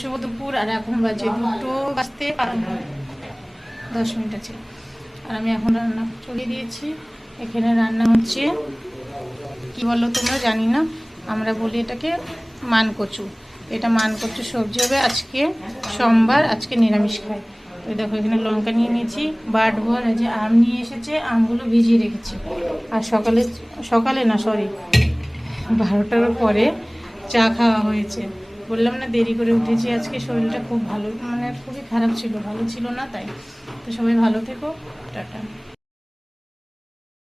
শুভ দুপুর। আর এখন বাজে 2টো বাজতে 10 মিনিট আছে। আর আমি এখন রান্না চলিয়ে দিয়েছি। এখানে রান্না হচ্ছে কি বলো তোমরা, জানি না, আমরা বলি এটাকে মানকচু। এটা মানকচু সবজি হবে। আজকে সোমবার, আজকে নিরামিষ খাই। তো দেখো এখানে লঙ্কা নিয়ে নিয়েছি, বাটবর, এই যে আম নিয়ে এসেছে, আমগুলো ভিজিয়ে রেখেছি। আর সকালে না, সরি, 12টার পরে চা খাওয়া হয়েছে। বললাম না দেরি করে উঠেছি আজকে, শরীরটা খুব ভালো, মানে খুবই খারাপ ছিল, ভালো ছিল না। তাই তো সবাই ভালো থেকো, টাটা।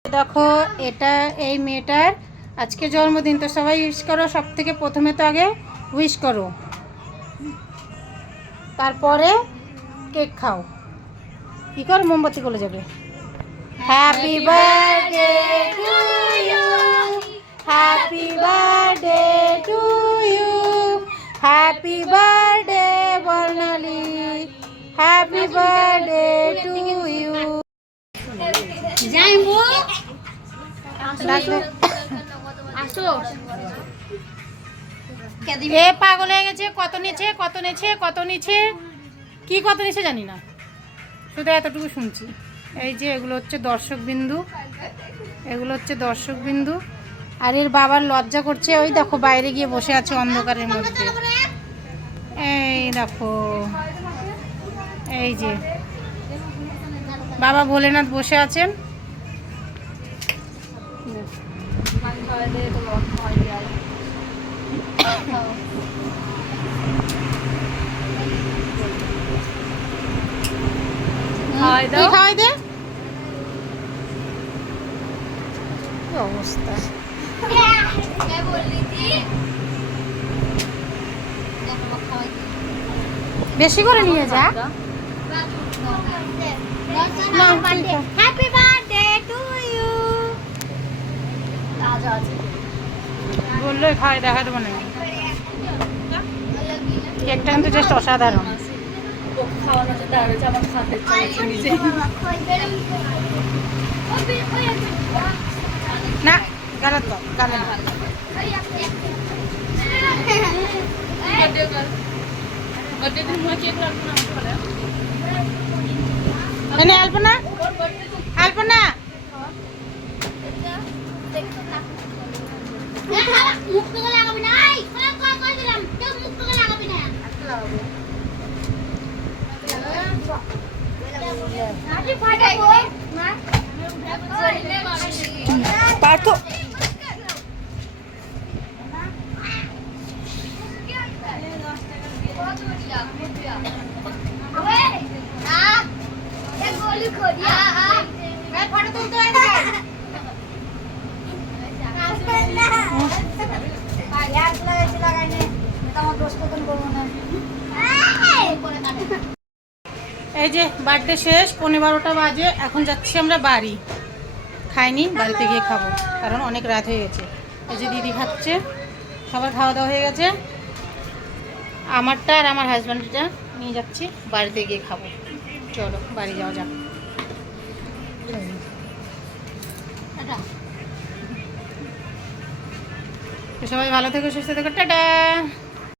দেখো এটা এই মেয়েটার আজকে জন্মদিন, তো সবাই উইশ করো। সব থেকে প্রথমে তো আগে উইশ করো, তারপরে কেক খাও। কি কর, মোমবাতি গলে যাবে। Happy birthday to you, happy birthday to you, happy birthday Barnali, happy birthday to you. এ পাগল হয়ে গেছে। কত নিচে কি কত নিচে জানি না, শুধু এতটুকু শুনছি। এই যে এগুলো হচ্ছে দর্শক বিন্দু, আর এর বাবার লজ্জা করছে। ওই দেখো বাইরে গিয়ে বসে আছে অন্ধকারের মধ্যে। এই দেখো, এই যে বাবা ভোলেনাথ বসে আছেন। খাওয়াই দে। কি অবস্থা। বেশি করে নিয়ে যা। হ্যাপি বার্থডে টু ইউ বললো, খাই দেখা দেবো না। কেকটা কিন্তু জাস্ট অসাধারণ। না গালে তো গালে না। আলপনা আলপনা পার্থ এই যে বার্থডে শেষ, 12:15 বাজে। এখন যাচ্ছি আমরা বাড়ি। খাইনি, বাড়িতে গিয়ে খাবো, কারণ অনেক রাত হয়ে গেছে। এই যে দিদি খাচ্ছে, সবার খাওয়া দাওয়া হয়ে গেছে। আমারটা আর আমার হাজব্যান্ডটা নিয়ে যাচ্ছি, বাড়িতে গিয়ে খাবো। চলো বাড়ি যাওয়া যাক। সবাই ভালো থেকো, সুস্থ থেকো, টাটা।